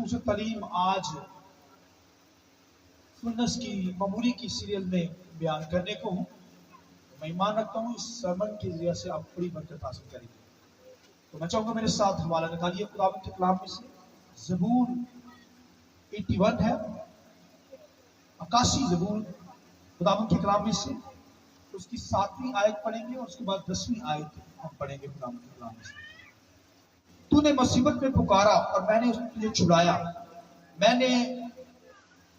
खूबसूरत तालीम आज सुन्नस की ममूरी की सीरियल में बयान करने को हूँ। मैं ईमान रखता हूँ इस सरमन के जरिए से आप बड़ी बरकत हासिल करेंगे। तो मैं चाहूँगा मेरे साथ हवाला निकालिए खुदावंद के कलाम में से। ज़बूर 81 है, 81 ज़बूर खुदावंद के कलाम में से। उसकी 7वीं आयत पढ़ेंगे और उसके बाद 10वीं आयत हम पढ़ेंगे खुदावंद के कलाम में से। तूने मुसीबत में पुकारा और मैंने तुझे छुड़ाया, मैंने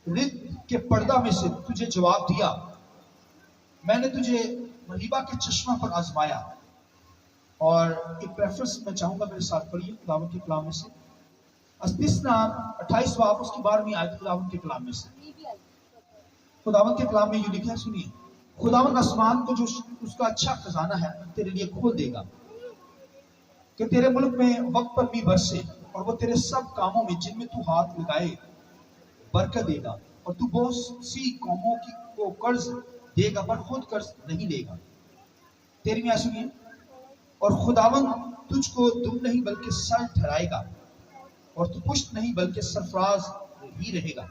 रिद के पर्दा में से तुझे जवाब दिया, मैंने तुझे मरीबा के चश्मा पर आजमाया। और एक रेफरेंस मैं चाहूंगा मेरे साथ पढ़िए खुदावंद के कलाम में से। अस्तिस्ना 28 बाब उसकी 12वीं आयत खुदावंद के कलाम में से। खुदावंद के कलाम में ये लिखा है, सुनिए। खुदावंद आसमान को जो उसका अच्छा खजाना है तेरे लिए खोल देगा कि तेरे मुल्क में वक्त पर भी बरसे, और वो तेरे सब कामों में जिनमें तू हाथ लगाए बरकत देगा। और तू बहुत सी कौमों की को कर्ज देगा पर खुद कर्ज नहीं लेगा। 13वीं आयत सुनिए। और खुदावंद तुझको दुम नहीं बल्कि सर ठहराएगा, और तू पुष्ट नहीं बल्कि सरफराज ही रहेगा,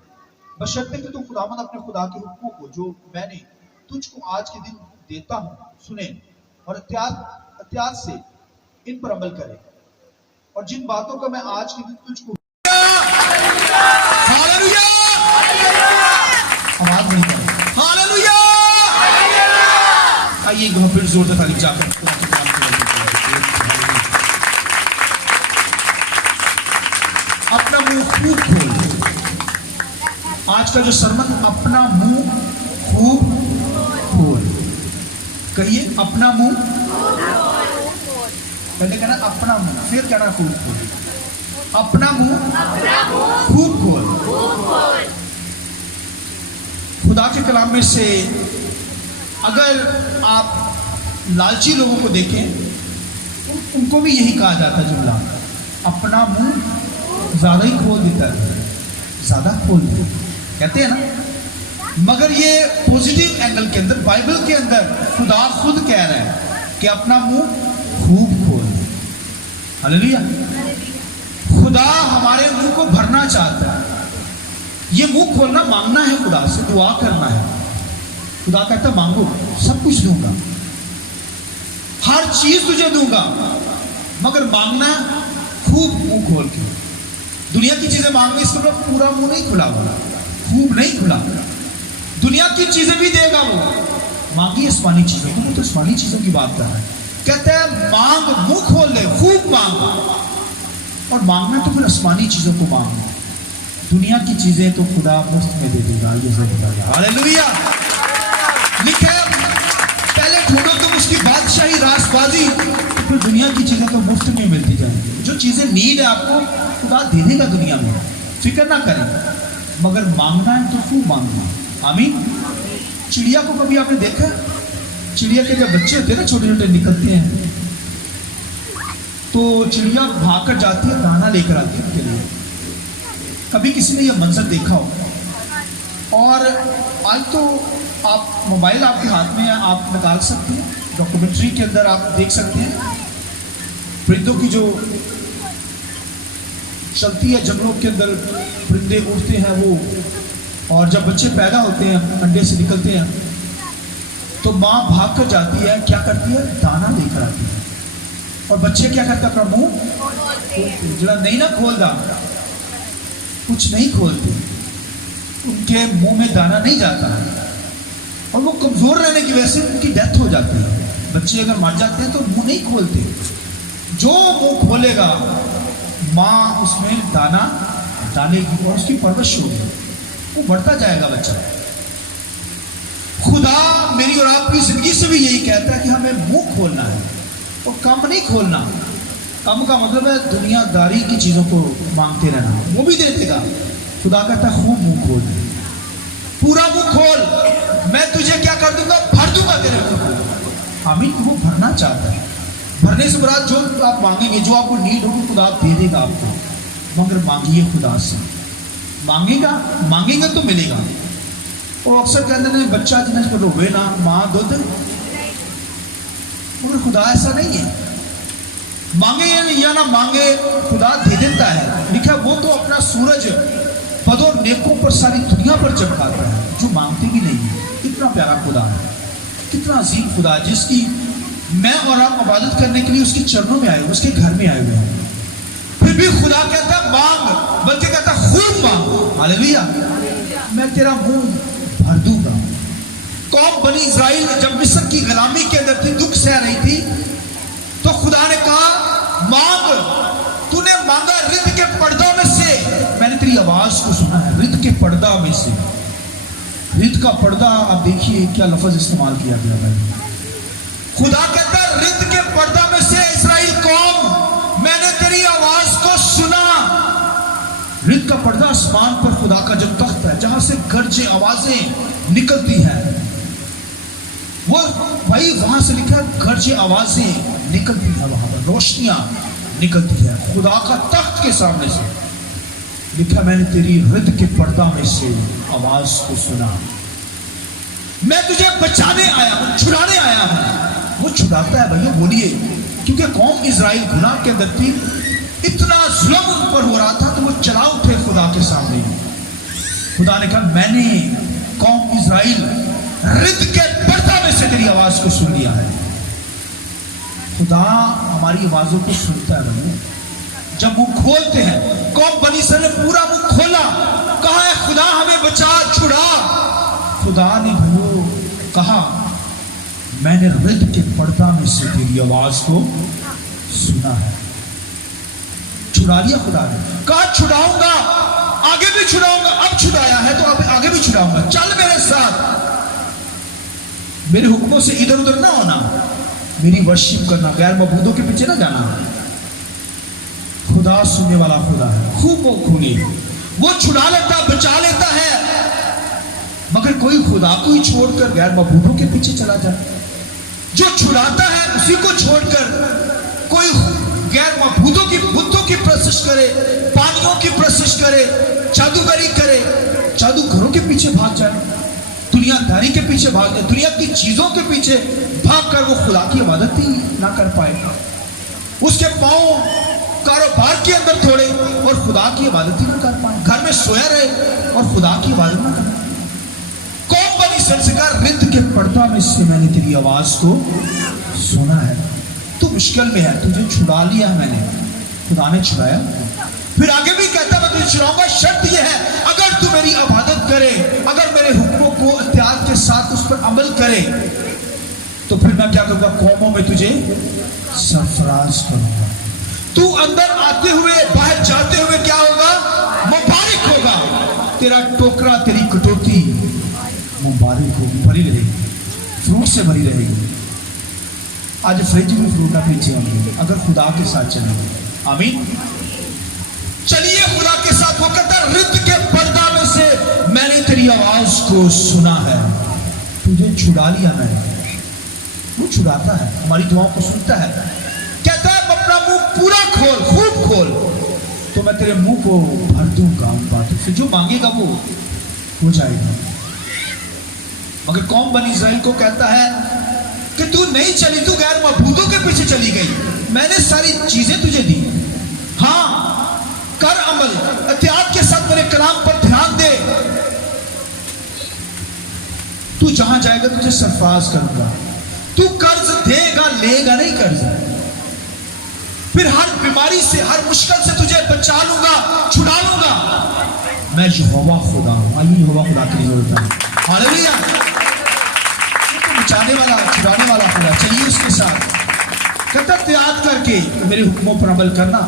बशर्ते कि तू खुदावंद अपने खुदा के हुक्मों को जो मैंने तुझको आज के दिन देता हूँ सुने और एहतियात से इन पर अमल करे। और जिन बातों का मैं आज के दिन तुझको हालेलुया आवाज नहीं करें, हालेलुया। आइए एक बार फिर जोरदार तालीम जाकर अपना मुंह खूब खोल। आज का जो सरमन, अपना मुंह खूब खोल। कहिए अपना मुंह, पहले कहना अपना मुंह, फिर कहना खूब खोल। अपना मुंह खूब खोल। खुदा के कलाम में से अगर आप लालची लोगों को देखें, उनको भी यही कहा जाता है जुमला, अपना मुंह ज्यादा ही खोल देता है, ज्यादा खोल देता कहते हैं ना। मगर ये पॉजिटिव एंगल के अंदर, बाइबल के अंदर खुदा खुद कह रहा है कि अपना मुंह खूब खोल। हालेलुया। खुदा हमारे मुंह को भरना चाहता है। ये मुंह खोलना मांगना है, खुदा से दुआ करना है। खुदा कहता है मांगो सब कुछ दूंगा, हर चीज तुझे दूंगा, मगर मांगना खूब मुंह खोल के। दुनिया की चीजें मांगने इसका मतलब पूरा मुंह नहीं खुला हुआ, खूब नहीं खुला। दुनिया की चीजें भी देगा वो, मांगी आसमानी चीजों को। तो आसमानी चीजों की बात कर रहा है। कहता है मांग, मुंह खोल ले, खूब मांग। और मांगना तो फिर आसमानी चीजों को मांगना। दुनिया की चीजें तो खुदा मुफ्त में दे देगा, ये जरूर। हालेलुया। लिखा है पहले ढूंढो तुम उसकी बादशाही रासबाजी, तो फिर दुनिया की चीजें तो मुफ्त में मिलती जाएंगी। जो चीजें नीड है आपको खुदा दे देगा दुनिया में, फिक्र ना करें। मगर मांगना है तो खूब मांगना। आमीन। चिड़िया को कभी आपने देखा? चिड़िया के जब बच्चे होते हैं ना, छोटे छोटे निकलते हैं, तो चिड़िया भाग कर जाती है, दाना लेकर आती है उनके लिए। कभी किसी ने यह मंजर देखा हो? और आज तो आप मोबाइल आपके हाथ में है, आप निकाल सकते हैं, डॉक्यूमेंट्री के अंदर आप देख सकते हैं परिंदों की जो चलती है जंगलों के अंदर, परिंदे उड़ते हैं वो। और जब बच्चे पैदा होते हैं, अंडे से निकलते हैं, तो माँ भाग कर जाती है, क्या करती है, दाना लेकर आती है। और बच्चे क्या करते हैं, अपना मुंह जरा नहीं ना खोलता, कुछ नहीं खोलते, उनके मुंह में दाना नहीं जाता है। और वो कमजोर रहने की वजह से उनकी डेथ हो जाती है। बच्चे अगर मर जाते हैं तो मुंह नहीं खोलते। जो मुंह खोलेगा माँ उसमें दाना डालेगी और उसकी परवरिश होगी, वो बढ़ता जाएगा बच्चा। खुदा मेरी और आपकी जिंदगी से भी यही कहता है कि हमें मुंह खोलना है और कम नहीं खोलना। कम का मतलब है दुनियादारी की चीजों को मांगते रहना, वो भी दे देगा। खुदा कहता है खूब मुंह खोल, पूरा मुंह खोल, मैं तुझे क्या कर दूंगा, भर दूंगा तेरे मुंह को। आमीन। वो भरना चाहता है। भरने से बड़ा जो आप मांगेंगे, जो आपको नीड होगी, खुदा दे देगा आपको। मगर मांगिए खुदा से, मांगेगा तो मिलेगा। वो अक्सर कहते हैं बच्चा जिन्हें रोवे ना माँ दूध, मगर खुदा ऐसा नहीं है। मांगे या ना मांगे खुदा दे देता है। लिखा वो तो अपना सूरज नेकों पर सारी दुनिया पर चमकाता है, जो मांगते भी नहीं है। कितना प्यारा खुदा है, कितना अजीम खुदा है, जिसकी मैं और आप इबादत करने के लिए उसके चरणों में आए हुए, उसके घर में आए हुए हैं। फिर भी खुदा कहता है मांग, बल्कि कहता खूब मांग। हालेलुया, मैं तेरा मुंह भर दूंगा। कौम बनी इज़राइल जब मिस्र की गुलामी के अंदर थी, दुख सह रही थी, तो खुदा ने कहा मांग। तूने मांगा रिद्ध के पर्दा में से, मैंने तेरी आवाज को सुना है। रिद्ध के पर्दा में से, रिद्ध का पर्दा, आप देखिए क्या लफ्ज इस्तेमाल किया गया है। खुदा कहता है रिद्ध के पर्दा में से इस्राएल कौम, मैंने तेरी आवाज को सुना। रिद्ध का पर्दा आसमान पर खुदा का जो तख्त है, जहां से गरजे आवाजें निकलती हैं, वो भाई वहां से लिखा गरजे आवाजें निकलती है, वहां पर रोशनियां निकलती है। खुदा का तख्त के सामने से लिखा, मैंने तेरी रिद्ध के पर्दा में से आवाज को सुना। मैं तुझे बचाने आया हूं, छुड़ाने आया हूं। वो छुड़ाता है भैया, बोलिए, क्योंकि कौम इज़राइल गुनाह के अंदर थी, इतना जुल्म उन पर हो रहा था, तो वो चला उठे खुदा के सामने। खुदा ने कहा मैंने कौम इज़राइल रिद्ध के पर्दा में से तेरी आवाज को सुन लिया है। खुदा हमारी आवाजों को सुनता है भैया, जब मुंह खोलते हैं। कौम बनी इस्राइल ने पूरा मुंह खोला, कहा है खुदा हमें बचा, छुड़ा। खुदा ने भैया कहा मैंने रिद्ध के पर्दा में से तेरी आवाज को सुना है। छुड़ा लिया खुदा ने, कहा छुड़ाऊंगा, आगे भी छुड़ाऊंगा। अब छुड़ाया है तो अब आगे भी छुड़ाऊंगा। चल मेरे साथ, मेरे हुक्मों से इधर उधर ना होना, मेरी वर्शिप करना, गैर मबूदों के पीछे ना जाना। खुदा सुनने वाला खुदा है, खूब वो खूनी, वो छुड़ा लेता, बचा लेता है। मगर कोई खुदा को ही छोड़कर गैर मबूदों के पीछे चला जाए, जो छुड़ाता है उसी को छोड़कर कोई गैर मबूदों की बुतों की प्रशिश करे, पानियों की प्रशिश करे, जादूगरी करे, जादूगरों के पीछे भाग जाए, दुनियादारी के पीछे भाग जाए, दुनिया की चीजों के पीछे भागकर वो खुदा की इबादत ही ना कर पाए। उसके पांव कारोबार के अंदर थोड़े और खुदा की इबादत ही ना कर पाए, घर में सोया रहे और खुदा की इबादत ना करे। कौम बनी संस्कार रिद्ध के पर्दा में से मैंने तेरी आवाज को सुना है। तू मुश्किल में है, तुझे छुड़ा लिया मैंने, खुदा ने छुड़ाया। फिर आगे भी कहता मैं तुझे छुड़ाऊंगा, शर्त यह है अगर तू मेरी इबादत करे, अगर मेरे हुक्मों को इत्याग के साथ उस पर अमल करे, तो फिर मैं क्या करूंगा, कौमों में तुझे सरफराज करूंगा। तू अंदर आते हुए बाहर जाते हुए क्या होगा, मुबारक होगा। तेरा टोकरा, तेरी कटोती मुबारक होगी, भरी रहेगी, फ्रूट से भरी रहेगी। आज फ्रिज में फ्रूट ना पीछे होंगे अगर खुदा के साथ चलेंगे। आमीन। चलिए खुदा के साथ। वो कहता है रिद्ध के पर्दा में से मैंने तेरी आवाज को सुना है, तुझे छुड़ा लिया मैंने। वो छुड़ाता है, हमारी दुआओं को सुनता है। कहता है अपना मुंह पूरा खोल, खूब खोल, तो मैं तेरे मुंह को भर दूंगा उन बातों से, जो मांगेगा वो हो जाएगा। मगर कौम बनी इज़राइल को कहता है कि तू नहीं चली, तू गैर मबूदों के पीछे चली गई, मैंने सारी चीजें तुझे दी, हाँ कर अमल, एहतियात के साथ मेरे कलाम पर ध्यान दे, तू जहां जाएगा तुझे सरफराज करूंगा, तू कर्ज देगा लेगा नहीं कर्ज, फिर हर बीमारी से हर मुश्किल से तुझे बचा लूंगा, छुड़ा लूंगा। मैं यहोवा खुदा हूं। आइए यहोवा खुदा की जरूरत है। हालेलुया। बचाने वाला, छुड़ाने वाला खुदा। चलिए उसके साथ कहता याद करके मेरे हुक्मों पर अमल करना,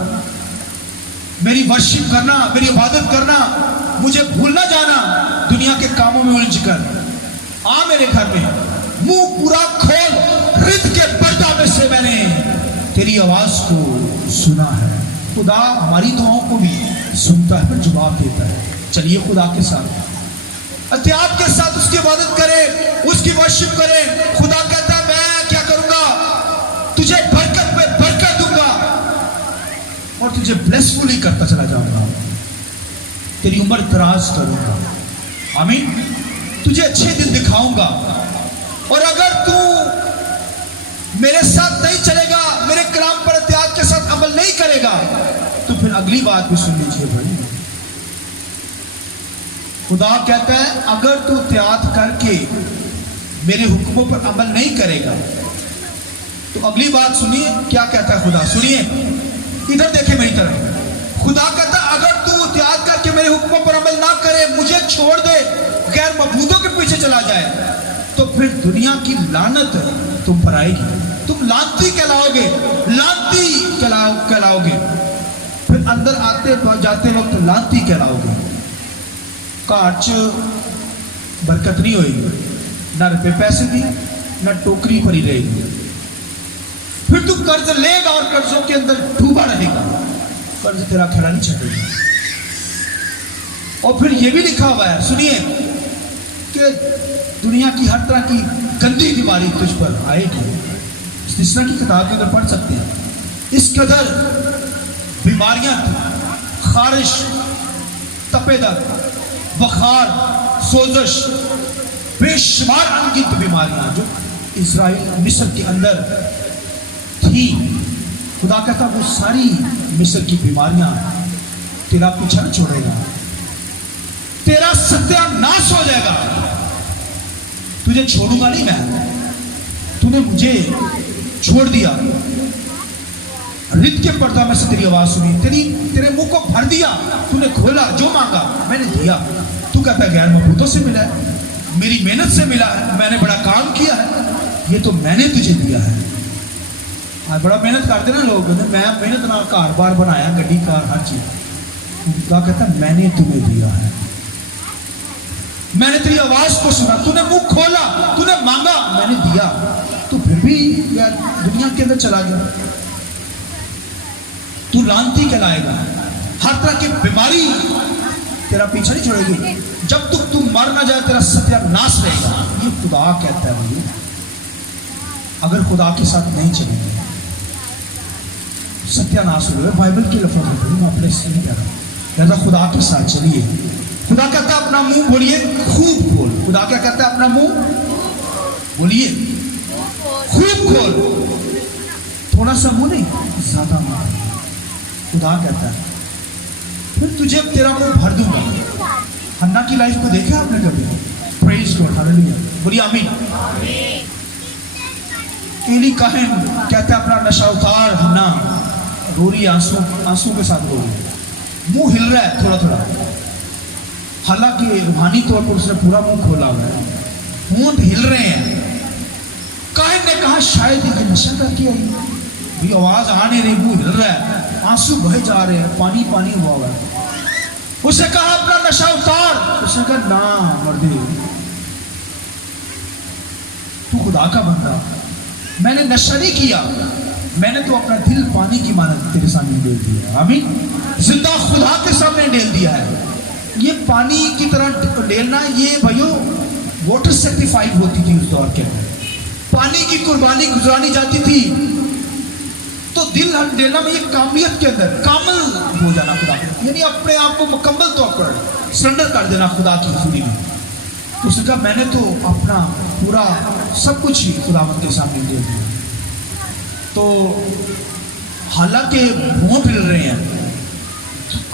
मेरी वर्शिप करना, मेरी इबादत करना, मुझे भूल ना जाना दुनिया के कामों में उलझ कर। आ मेरे घर में, मुंह पूरा खोल, रिद्ध के पर्दा में से मैंने तेरी आवाज को सुना है। खुदा हमारी दुआओं को भी सुनता है, फिर जवाब देता है। चलिए खुदा के साथ एहतियात के साथ उसकी इबादत करें, उसकी वर्शिप करें। खुदा कहता है मैं क्या करूंगा, तुझे बरकत पे बरकत दूंगा और तुझे ब्लेसफुली करता चला जाऊंगा, तेरी उम्र दराज करूंगा। आमीन। तुझे अच्छे दिन दिखाऊंगा, और अगर तू मेरे साथ नहीं चलेगा, मेरे कलाम पर एहतियात के साथ अमल नहीं करेगा, तो फिर अगली बात भी सुन लीजिए भाई। खुदा कहता है अगर तू त्याग करके मेरे हुक्मों पर अमल नहीं करेगा, तो अगली बात सुनिए क्या कहता है खुदा, सुनिए इधर देखे मेरी तरफ। खुदा कहता है अगर तू त्याग करके मेरे हुक्मों पर अमल ना करे, मुझे छोड़ दे, गैर मबूदों के पीछे चला जाए, तो फिर दुनिया की लानत तुम पर आएगी, तुम लानती कहलाओगे, लानती कहलाओगे, फिर अंदर आते जाते वक्त लानती कहलाओगे। घर च बरकत नहीं होगी, ना रुपए पैसे की, ना टोकरी भरी रहेगी, फिर तू कर्ज लेगा और कर्जों के अंदर डूबा रहेगा, कर्ज तेरा खड़ा नहीं छेड़ेगा। और फिर यह भी लिखा हुआ है, सुनिए, कि दुनिया की हर तरह की गंदी बीमारी तुझ पर आएगी। इस्तिस्ना की किताब के अंदर पढ़ सकते हैं, इस कदर बीमारियां, खारिश, तपेदर, बुखार, सोजश, बेशुमार अनगिनत बीमारियां जो इजराइल मिस्र के अंदर थी, खुदा कहता वो सारी मिस्र की बीमारियां तेरा पीछा न छोड़ेगा, तेरा सत्यानाश हो जाएगा, तुझे छोड़ूंगा नहीं मैं। तूने मुझे छोड़ दिया, रित के पर्दा में से तेरी आवाज सुनी, तेरे मुंह को भर दिया, तूने खोला, जो मांगा मैंने दिया। तू कहता है गैर मबूतों से मिला है, मेरी मेहनत से मिला है, मैंने बड़ा काम किया है, ये तो मैंने तुझे दिया है। आज बड़ा मेहनत करते ना लोग, मैं मेहनत ना कार बार बनाया, गड्डी कार हर चीज, खुदा कहता है मैंने तुम्हें दिया है, मैंने तेरी आवाज को सुना, तूने मुंह खोला, तूने मांगा, मैंने दिया, तो फिर भी यार दुनिया के अंदर चला गया, तू लानती कहलाएगा, हर तरह की बीमारी तेरा पीछा नहीं छोड़ेगी, जब तक तू मर ना जाए तेरा सत्यानाश रहेगा। ये खुदा कहता है भाई, अगर खुदा के साथ नहीं चलेंगे सत्यानाश हो गया। बाइबल के लफ्ज़ मैं अपने से नहीं कह रहा, कहता खुदा के साथ चलिए। खुदा कहता है अपना मुंह बोलिए खूब खोल, खुदा क्या कहता है अपना मुंह बोलिए खूब खोल, थोड़ा सा मुंह नहीं ज्यादा मुंह। खुदा कहता है फिर तुझे तेरा मुंह भर दूंगा। हन्ना की लाइफ को देखा आपने कभी? प्रेज गॉड, हालेलुया, बोलिए आमीन। एली काहिन कहता है अपना नशा उतार, हन्ना रो रही, आंसू के साथ रो रही, मुंह हिल रहा है थोड़ा थोड़ा, हालांकि रूहानी तौर पर उसने पूरा मुंह खोला हुआ है, होंठ हिल रहे हैं। काहिन ने कहा शायद ये नशा करके आई, भी आवाज आ नहीं रही, मुंह हिल रहा है, आंसू बहे जा रहे हैं, पानी पानी हुआ हुआ है। उसे कहा अपना नशा उतार, उसने कहा ना मर्दे, तू खुदा का बंदा, मैंने नशा नहीं किया, मैंने तो अपना दिल पानी की मानत तेरे सामने डेल दिया। आमीन, जिंदा खुदा के सामने डेल दिया है। ये पानी की तरह डेलना, ये भाइयों वाटर सेक्रीफाइस होती थी उस दौर के अंदर, पानी की कुर्बानी गुजरानी जाती थी, तो दिल डेलना में ये कामियत के अंदर कामल हो जाना खुदा, यानी अपने आप को मुकम्मल तौर पर सरेंडर कर देना खुदा की हुजूरी में। तो उसने कहा मैंने तो अपना पूरा सब कुछ ही खुदावंद के सामने दे दिया। तो हालांकि होंठ हिल रहे हैं,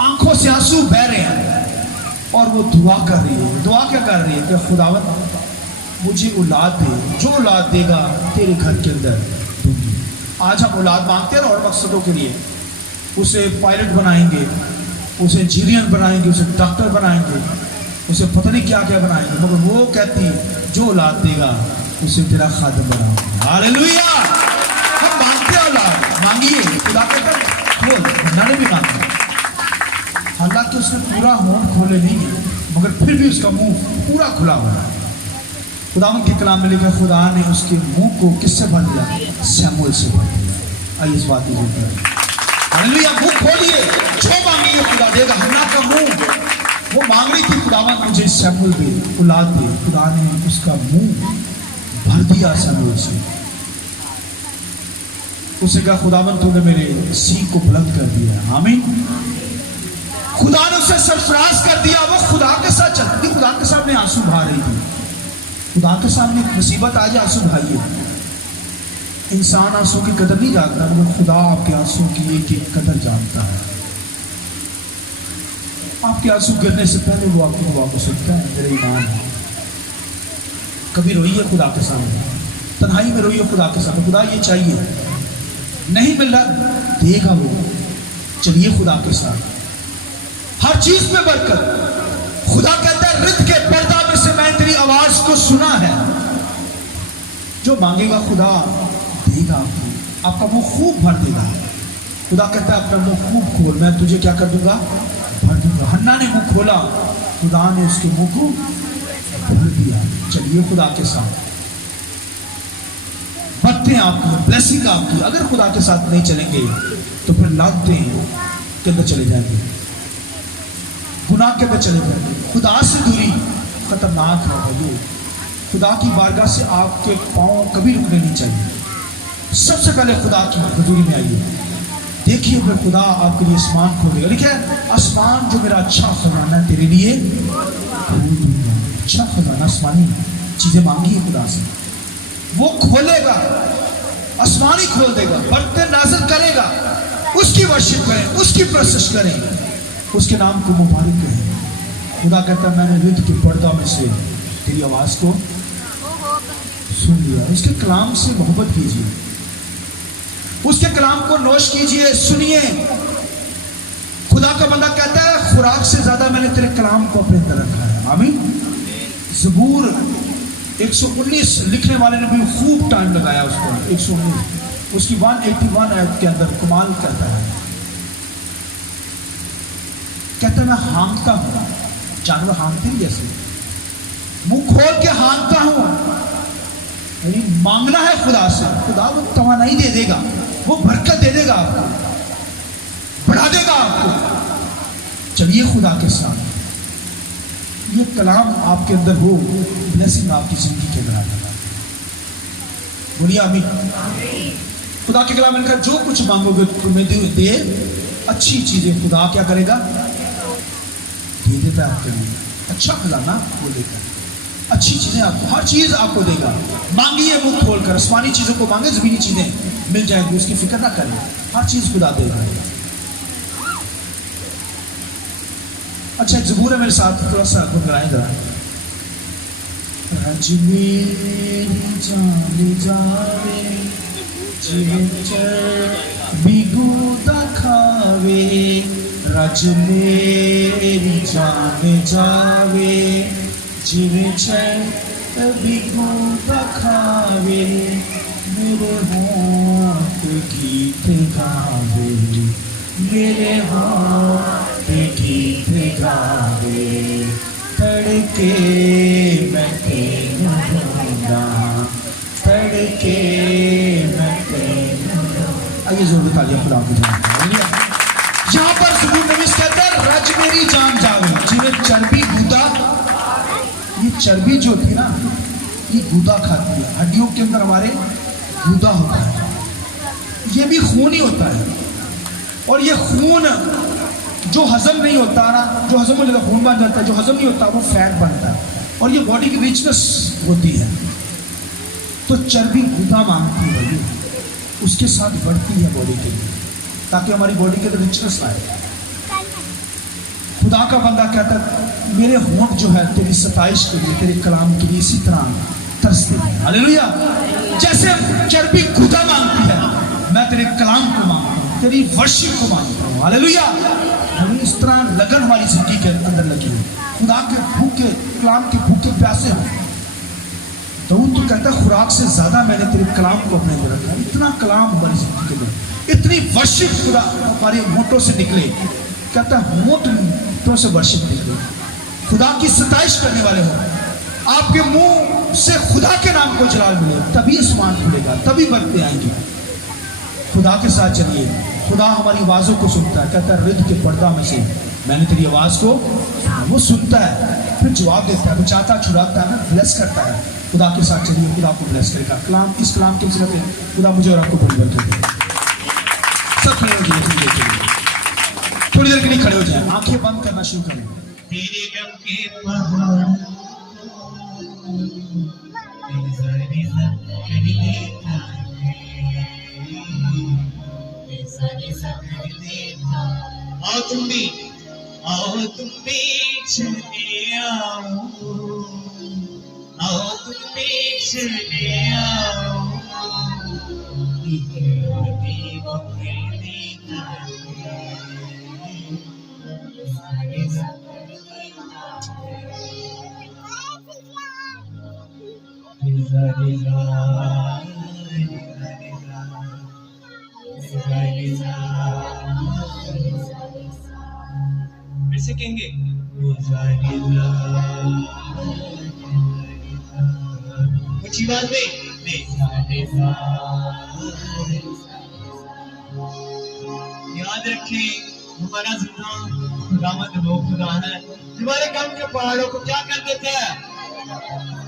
आंखों से आंसू बह रहे हैं, और वो दुआ कर रही है। दुआ क्या कर रही है कि खुदावंद मुझे औलाद दे, जो औलाद देगा तेरे घर के अंदर दूंगी। आज हम औलाद मांगते हैं और मकसदों के लिए, उसे पायलट बनाएंगे, उसे इंजीनियर बनाएंगे, उसे डॉक्टर बनाएंगे, उसे पता नहीं क्या क्या बनाएंगे, मगर वो कहती जो औलाद देगा उसे तेरा खादिम बनाऊंगा। हालेलुया, हम मांगते हैं औलाद, मांगिए, खुदा कहता है खोल, मैंने भी मांगा, हालांकि उसने पूरा होंठ खोले नहीं है, मगर फिर भी उसका मुंह पूरा खुला हुआ है। खुदावंद के कलाम में लिखा खुदा ने उसके मुंह को किससे भर दिया? शमूएल से भर दिया। आइए इस बात की हालेलुया, मुंह खोलिए, जो मांगिए खुदा देगा। हन्ना का मुंह, वो मांग रही थी खुदावंद मुझे शमूएल दे, औलाद दे, खुदा ने उसका मुंह भर दिया शमूएल से। उसे कहा खुदावंद तूने मेरे सींग को बुलंद कर दिया। आमीन, खुदा ने उसे सरफराज कर दिया। वो खुदा के साथ चलती थी, खुदा के सामने आंसू बहा रही थी। खुदा के सामने मुसीबत आ जाए आंसू बहाइए। इंसान आंसू की कदर नहीं जानता, मगर खुदा आपके आंसू की एक एक कदर जानता है। आपके आंसू गिरने से पहले वो आपकी दुआ को सुनता है। मेरे ईमान है, कभी रोइए खुदा के सामने, तन्हाई में रोइए खुदा के सामने, खुदा ये चाहिए, नहीं मिल रहा देगा वो। चलिए खुदा के साथ, हर चीज में बरकत। खुदा कहता है रित के पर्दा में से मैं तेरी आवाज को सुना है। जो मांगेगा खुदा देगा आपको, आपका मुंह खूब भर देगा। खुदा कहता है अपना मुंह खूब खोल, मैं तुझे क्या कर दूंगा, भर दूंगा। हन्ना ने मुंह खोला, खुदा ने उसके मुंह को भर दिया। चलिए खुदा के साथ, बरकतें आपकी, ब्लेसिंग आपकी। अगर खुदा के साथ नहीं चलेंगे तो फिर लानतें के अंदर चले जाएंगे, गुनाह के अंदर चले जाएंगे। खुदा से दूरी खतरनाक है भाइयों। खुदा की बारगाह से आपके पांव कभी रुकने नहीं चाहिए। सबसे पहले खुदा की हजूरी में आइए, देखिए फिर खुदा आपके लिए आसमान खोल देगा। लिखा है आसमान जो मेरा अच्छा खजाना तेरे लिए खोल दूंगा। अच्छा खजाना, आसमानी चीजें मांगी है खुदा से, वो खोलेगा, आसमान ही खोल देगा, बरकतें नाज़िल करेगा। उसकी वर्शिप करें, उसकी प्रशंसा करें, उसके नाम को मुबारक करें। खुदा कहता है मैंने रित के पर्दा में से तेरी आवाज को सुन लिया। उसके कलाम से मोहब्बत कीजिए, उसके कलाम को नोश कीजिए, सुनिए। खुदा का बंदा कहता है खुराक से ज्यादा मैंने तेरे कलाम को अपने अंदर रखा है। आमीन। ज़बूर 119 लिखने वाले ने भी खूब टाइम लगाया उसको। 119 उसकी 181 आयत के अंदर कमाल करता है। कहता है मैं हाँकता हूं, जानवर हाँकते हैं जैसे, मुंह खोल के हाँकता हूं। यानी मांगना है खुदा से, खुदा वो तवानाई दे देगा, वो बरकत दे देगा, आपको बढ़ा देगा आपको। चलिए खुदा के साथ, ये कलाम आपके अंदर हो, ब्लेसिंग आपकी जिंदगी के अंदर आ जाएगा। बोलिए आमीन। खुदा के कलाम में जो कुछ मांगोगे तुम्हें दे अच्छी चीजें खुदा क्या करेगा, दे देता है आपके लिए। अच्छा खजाना वो देता है, अच्छी चीजें आपको, हर चीज आपको देगा। मांगिए मुंह खोलकर, आसमानी चीजों को मांगे, जमीनी चीजें मिल जाएंगी, उसकी फिक्र ना करें, हर चीज खुदा देगा। अच्छा एक ज़बूर है, मेरे साथ थोड़ा सा गुनगुनाएं जरा। रज मेरी जान जावे जिवें चर्बी गूदा खावे, रज मेरी जान जावे जिवें चर्बी गूदा खावे, मेरे होंठ गीत गावे, मेरे होंठ गीत गावे, तड़के मैं तेनू ढूंढा, तड़के मैं तेनू ढूंढा। आइए जोर तालियां खुदा की जान। यहाँ पर ज़बूर नवीस कहता है रज मेरी जान जावे जिन्हें चर्बी गूदा। ये चर्बी जो थी ना, ये गूदा खाती है, हड्डियों के अंदर हमारे गूदा होता है, ये भी खून ही होता है। और ये खून जो हजम नहीं होता ना, जो हजम हो जाता खून बन जाता है, जो हजम नहीं होता वो फैट बनता है, और ये बॉडी की रिचनेस होती है। तो चर्बी गूदा मांगती है भाई, उसके साथ बढ़ती है बॉडी के लिए, ताकि हमारी बॉडी के अंदर रिचनेस आए। खुदा का बंदा कहता है मेरे होंठ जो है तेरी सताइश के लिए, तेरे कलाम के लिए इसी तरह तरसते हैं। हालेलुया। जैसे चर्बी गूदा मांगती है, मैं तेरे कलाम को मांगता हूँ, तेरी वर्शिप को मांगता हूँ। हालेलुया। हमें इस तरह लगन हमारी जिंदगी के अंदर लगी है, खुदा के भूखे, कलाम के भूखे प्यासे हो। दाऊद तो कहता है खुराक से ज्यादा मैंने तेरे कलाम को अपने अंदर रखा। इतना कलाम हमारी जिंदगी के अंदर, इतनी वर्शिप खुदा हमारे होठों से निकले। कहता है होठों से वर्शिप निकले, खुदा की सताइश करने वाले हो, आपके मुंह से खुदा के नाम को जलाल मिले, तभी आसमान खुलेगा, तभी बरकतें आएंगी। खुदा के साथ चलिए, खुदा हमारी आवाज़ों को सुनता है। कहता है रिद के पर्दा में से मैंने तेरी आवाज़ को, वो सुनता है, फिर जवाब देता है, बचाता छुड़ाता है, ब्लेस करता है। खुदा के साथ चलिए, खुदा को ब्लेस करेगा। कलाम, इस कलाम के वसीले खुदा मुझे और आपको बड़ी बरकत दे। सब खड़े हो जाइए, थोड़ी देर के लिए खड़े हो जाए, आंखें बंद करना शुरू करें। तेरे गम के पहाड़ आओ तुम भी चले आओ, आओ तुम भी चले आओ, फिर से कहेंगे ऊंची बात में याद रखें हमारा जिंदा खुदावंद वो खुदा है। तुम्हारे गम के पहाड़ों को क्या कर देता है,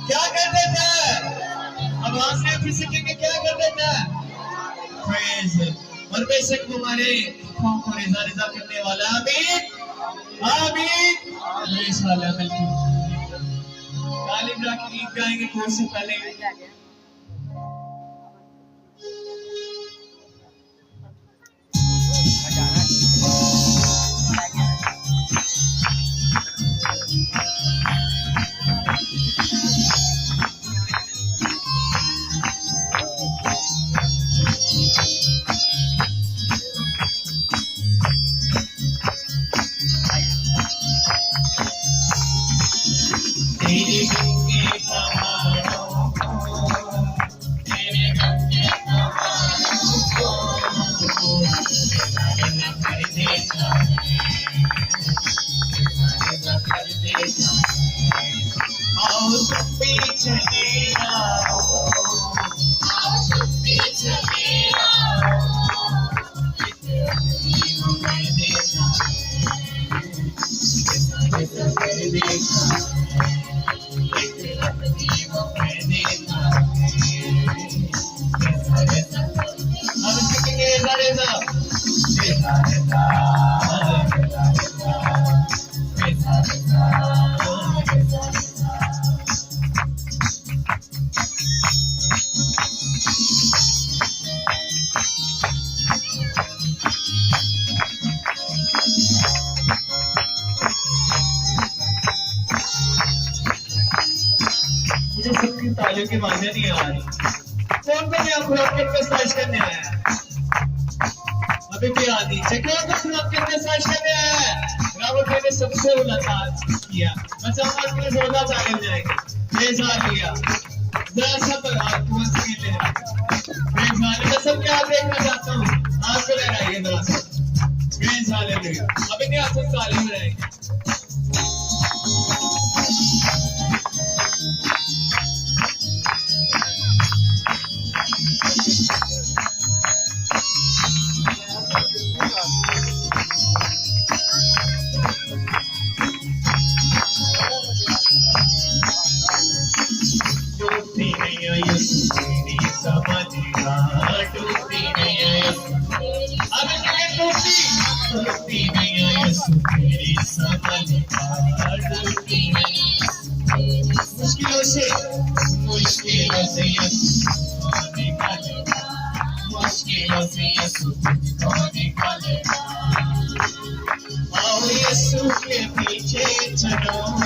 क्या कर देता है, आवाज से फिर से कहेंगे क्या कर देता है, प्रेज। और बेशक हमारे दुखों को रिजा रिजा करने वाला आमीन आमीन। इंशाअल्लाह मिलके तालिब ला के गीत गाएंगे कोर्स से पहले। तेरे गम के पहाड़ों को, तेरे गम के पहाड़ों को कर देता है, कर देता है। आओ तुम भी चले आओ, आओ तुम भी चले आओ, कर देता है, कर देता है। मुझे सबकी तालियों की आवाजें नहीं आ रही। कौन को मैं खुराक पे सर्च करने आया है? अभी भी आ रही। कौन को खुराक पे सर्च करने आया है? रावत ने सबसे मुलाकात किया। मैं चाहूंगा कि जोरदार ताली हो जाएगी। बेजार लिया जरा सा पर हाथ को से ले बेजार। मैं सबके हाथ देखना चाहता हूँ। हाथ को लगाइए जरा सा बेजार ले लिया। अभी नहीं हाथ ताली हो जाएगी। मुश्किलों से निकालेगा, मुश्किलों से यीशु तुझको निकालेगा। आओ यीशु के पीछे चलो।